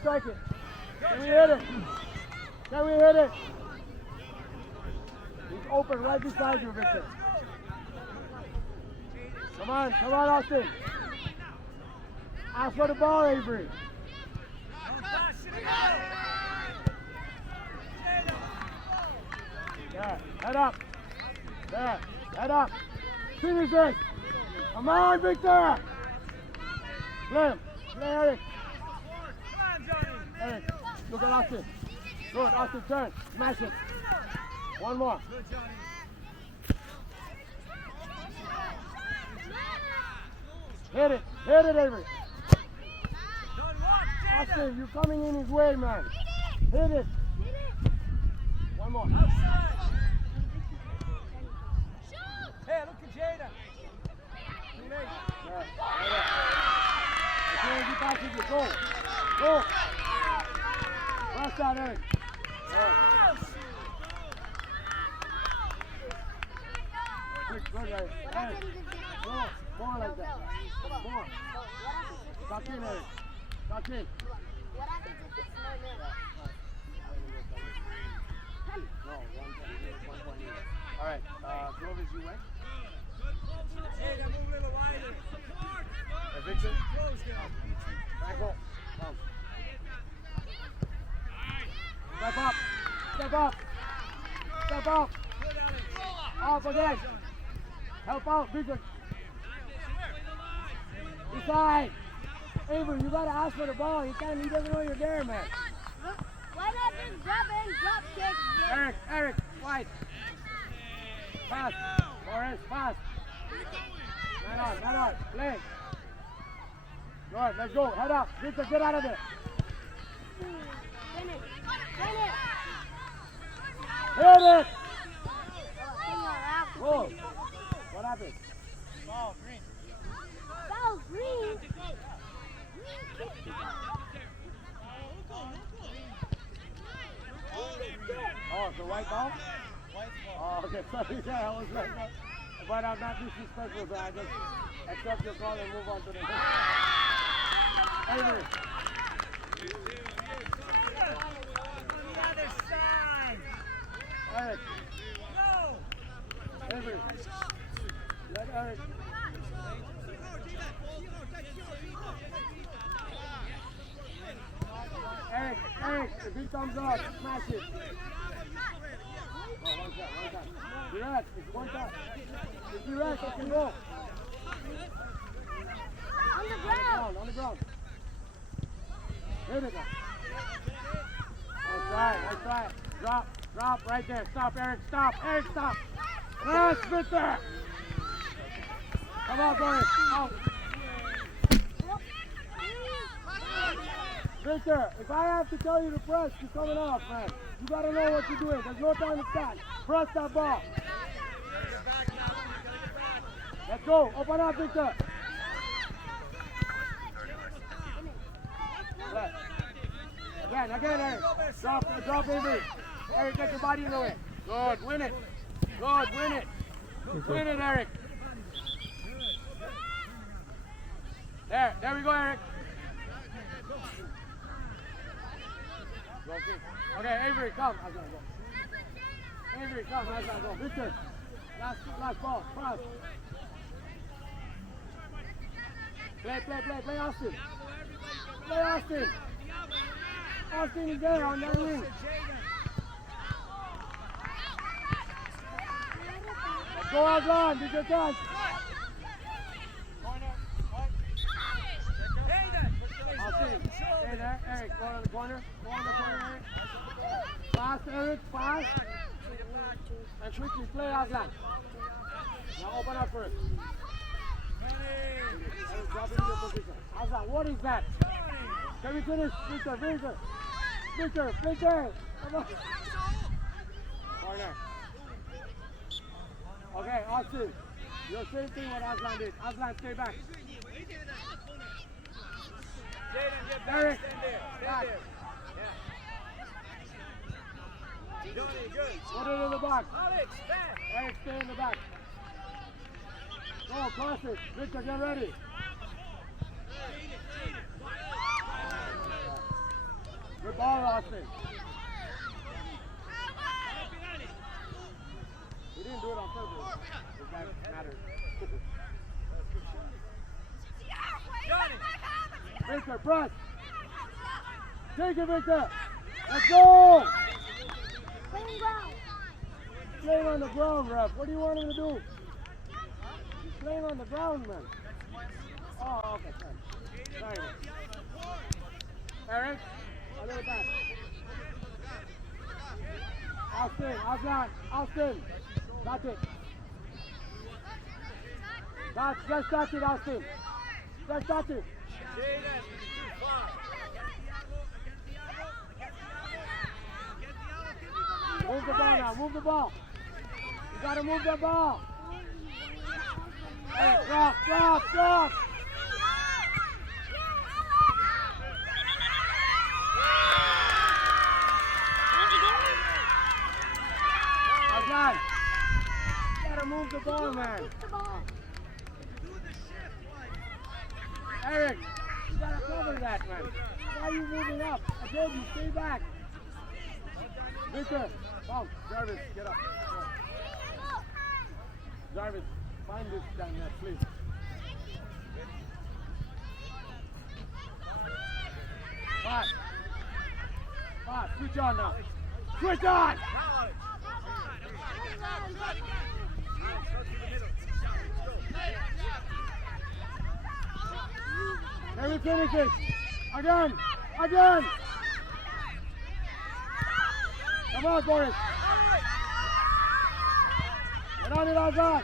strike it? Can we hit it? Can we hit it? He's open right beside you, Victor. Come on, Austin. Ask for the ball, Avery. There, head up. There, head up. Finish it. Come on, Victor. Play, Eric. Eric, look at Austin. Good, Austin, turn. Smash it. One more. Hit it, Avery. Austin, you're coming in his way, man. Hit it. One more. Hey, look at Jada. Go. Press that, Eric. Quick, Eric. Go on like that. Come on. Tuck in, Eric. Tuck in. What happens if it's no net? All right, Clovis, you went? Hey, move a little wider. Hey, Victor. Back up. Come. Step up. Off again. Help out, Victor. Inside. Avery, you gotta ask for the ball. He doesn't know you're there, man. Why not just drop kick? Eric, wide. Pass. Forrest, pass. Man on. Play. Good, let's go. Head up. Victor, get out of there. Finish. Hit it. Oh, What happened? Ball, green. green. Oh, the white ball? Oh, okay, sorry, yeah, I was like, but I'm not disrespectful, so I just accept your call and move on to the next. Avery. On the other side. Eric. Go. Avery. Let Eric. Eric, the big thumbs up, smash it. Oh, one time. Relax, it's one time. If you relax, I can go. On the ground. On the ground. Here we go. Nice try. Drop right there. Stop, Eric, stop. Yes, Victor. Come on, Boris. Out. Victor, if I have to tell you to press, you're coming off, man. You gotta know what you're doing. There's no time to stand. Press that ball. Let's go. Open up, Victor. Again, Eric. Drop Avery. Eric, get your body in the way. Good, win it. Win it, Eric. There we go, Eric. Okay, Avery, come. Avery, come. Go. Victor, last ball. Cross. Play Austin. Austin is there on that wing. Let's go out long. This is your chance. Austin, stay there. Eric, go to the corner. Eric. Fast. And quickly play Aslan. Now open up first. Drop into your position. Aslan, what is that? Can we finish? Victor. Come on. Corner. Okay, Austin. You're same thing what Aslan did. Aslan, stay back. Jaden, get back. Eric. Stand there. Yeah. Johnny, good. Put it in the box. Alex, back. Eric, stay in the back. Go, cross it. Victor, get ready. ball, Austin. He didn't do it on purpose. If that matters. Johnny. Victor, press. Take it, Victor. Let's go. Playing ground. He's playing on the ground, ref. What do you want him to do? He's playing on the ground, man. Oh, okay, sorry. Sorry. Eric, a little back. Austin. That's it. Just touch it, Austin. Just touch it. Jaden, too far. Move the ball now, move the ball. You gotta move the ball. Hey, drop. Azan, you gotta move the ball, man. Keep the ball. Eric, you gotta cover that, man. Why are you moving up? I told you, stay back. Victor, come. Jarvis, get up. Jarvis, find this down there, please. Pass, switch on now. Switch on! Now, Alex. Let me finish it. Again. Come on, Boris. Get on it, Azad.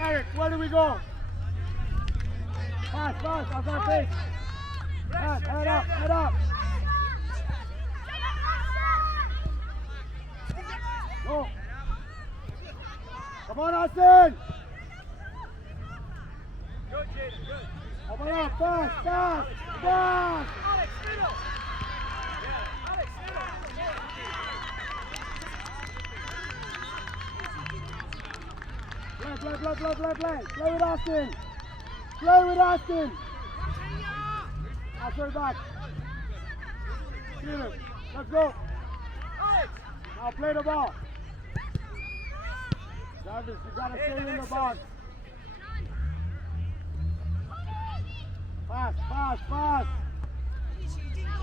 Eric, where do we go? Pass, Azad, face. Pass, head up. Go. Come on, Austin. Good, Jaden, good. Open up, pass. Alex, middle. Yeah, Alex, Play. Play with Austin. After back. Steven, let's go. Alex. Now play the ball. Jarvis, you gotta stay in the box. Pass.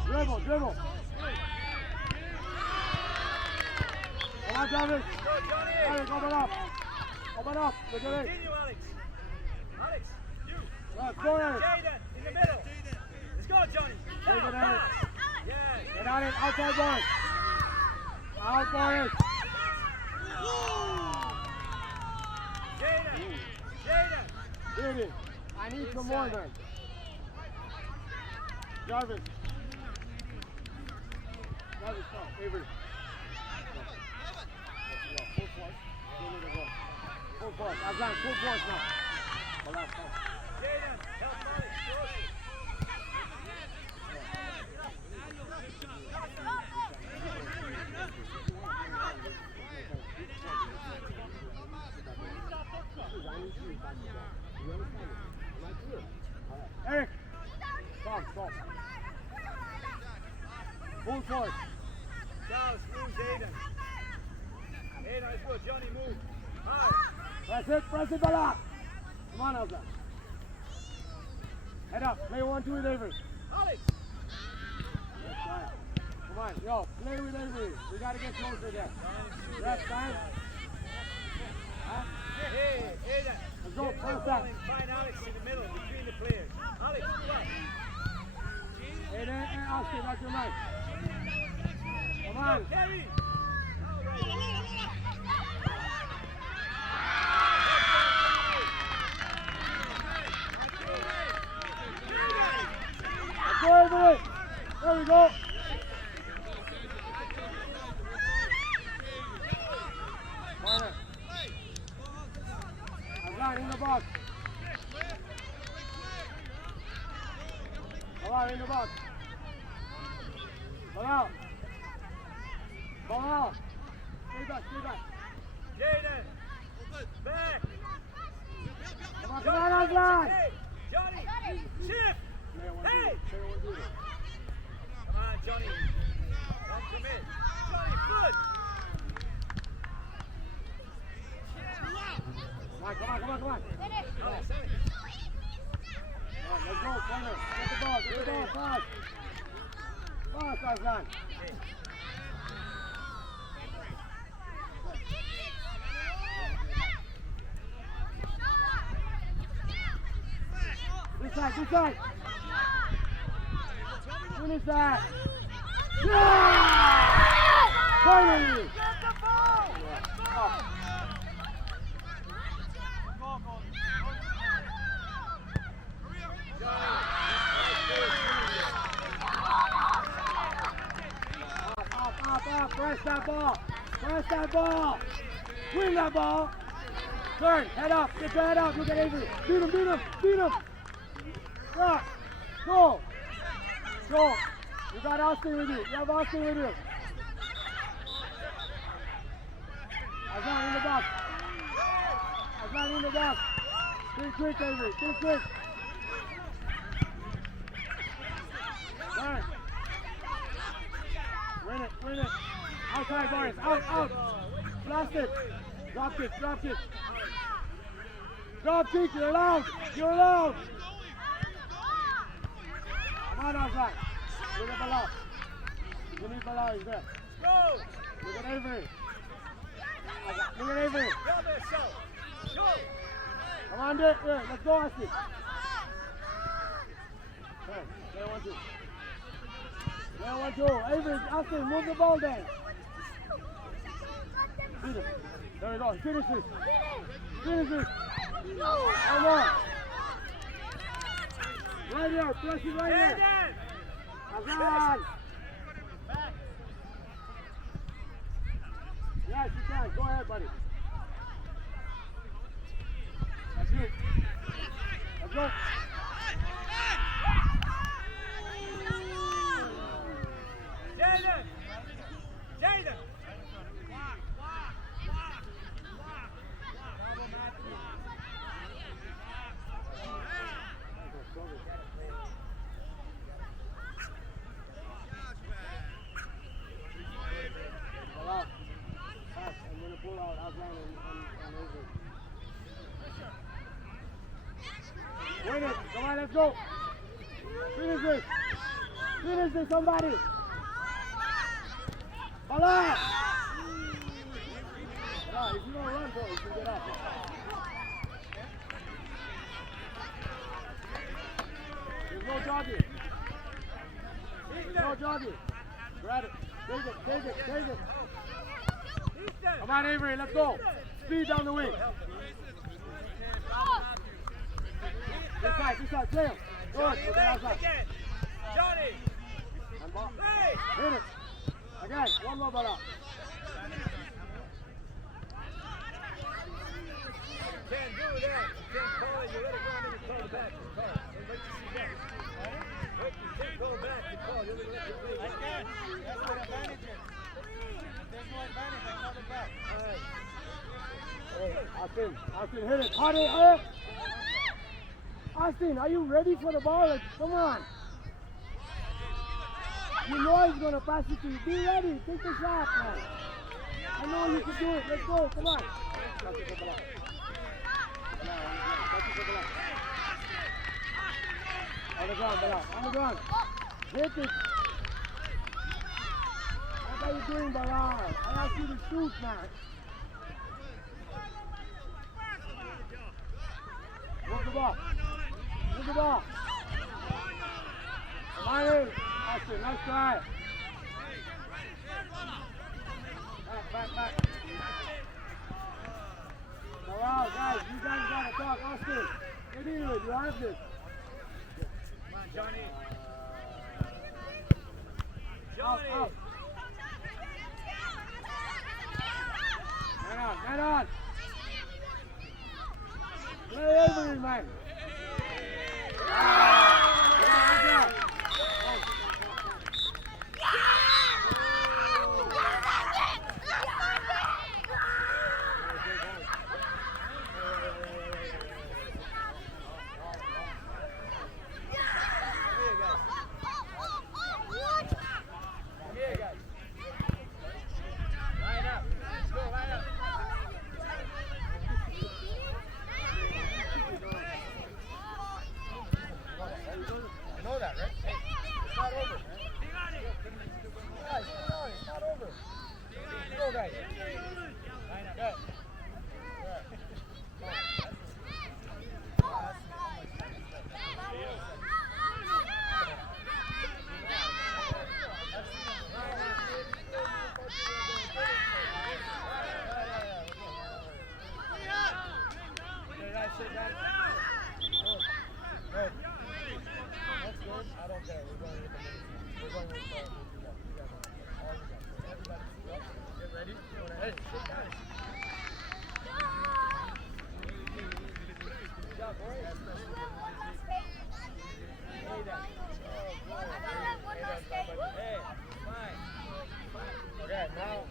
Dribble. Come on, Jarvis. Go, Johnny. Eric, open up. Look at it. Continue, Alex. Alex, you. Let's go, Eric. Jaden, in the middle. Let's go, Johnny. Take it, Now, Eric. pass. Yeah. Get on it. Outside boys. Out, Boris. Jaden. David, I need some more, man. Jarvis, come. Avery. Full force. Give me the ball. Full force. I've got full force now. Hold on, come. Jaden, help Alex. Closer. Eric, stop. Full force. Charles, move, Jaden. Hey, nice good. Johnny, move. High. Press it, Bala. Come on, Elsa. Head up. Play 1-2 with Avery. Alex. Come on, yo, play with Avery. We gotta get closer there. Rest time. Huh? Hey, Aiden. Let's go, Get the first ball up. and find Alex in the middle between the players. Alex, come on. Hey there, hey, Austin, that's your man. Come on. Carry. Let's go, Avery. There we go. Corner. Azan in the box. Bala in the box. Bala. Stay back. Jaden. Back. Come Aslan! Hey, Johnny, shift. Player one, Hey! player one, do it. Come on, Johnny. Don't commit. Johnny, foot. Come on. Finish. Oh, sorry. All right, let's go, corner. Get the ball, fast. Fast, Aslan. This side. Finish that. Yeah! Finally! Up. Press that ball. Win that ball. Turn, head up. Get your head up. Look at Avery. Beat him. Stop. Go. You got Austin with you. Aslan in the box. Think quick, Avery. Turn. Win it. Outside, Boris. Out. Blast it. Drop kick. Drop kick, you're allowed. Come on, outside. Look at Bilal. You need Bilal, he's there. Go. Look at Avery. Grab yourself. Go. Come on, there. Let's go, Austin. Okay, there 1-2. There 1-2. Avery, Austin, move the ball then. Beat him. There we go. Finish this. Come on. Right here. Press it right here. Aslan. Yes, you can. Go ahead, buddy. That's you. Let's go. Jaden. I'm going to pull out Aslan and Avery. Win it. Come on, let's go. Finish this, somebody. Bala! If you don't run, bro, you can get up. There's no jogging. Grab it. Take it. Come on, Avery, let's go. Speed down the wing. This side, play him. Good, put that outside. Johnny. And ball. Hey. Hit it. Again, one more ball out. You can't do that. You can't call it. You let it go and then you call it back. You call it. And wait to see that. Wait, you can't go back. You call it. You let it play. I can. That's what advantage is. If there's no advantage, I call it back. All right. Hey, Austin, hit it. Austin, are you ready for the ball? Like, come on. You know he's going to pass it to you. Be ready. Take the shot, man. I know you can do it. Let's go. Come on. On the ground, Bilal. On the ground. Hit it. What are you doing, Bilal? I asked you to shoot, man. Move the ball. Come on in. Austin, nice try. Back. Bilal, guys, you guys gotta talk. Austin, get into it. You have this. Come on, Johnny. Out. Man on. Play Avery, man. sit down. Good. That's good. I don't care. We're going with the minutes. We're going with you guys. You guys are all you guys. Everybody sit up. Get ready. Hey, sit down. Good job, boys. Hey, that. Hey, fine. Okay, now.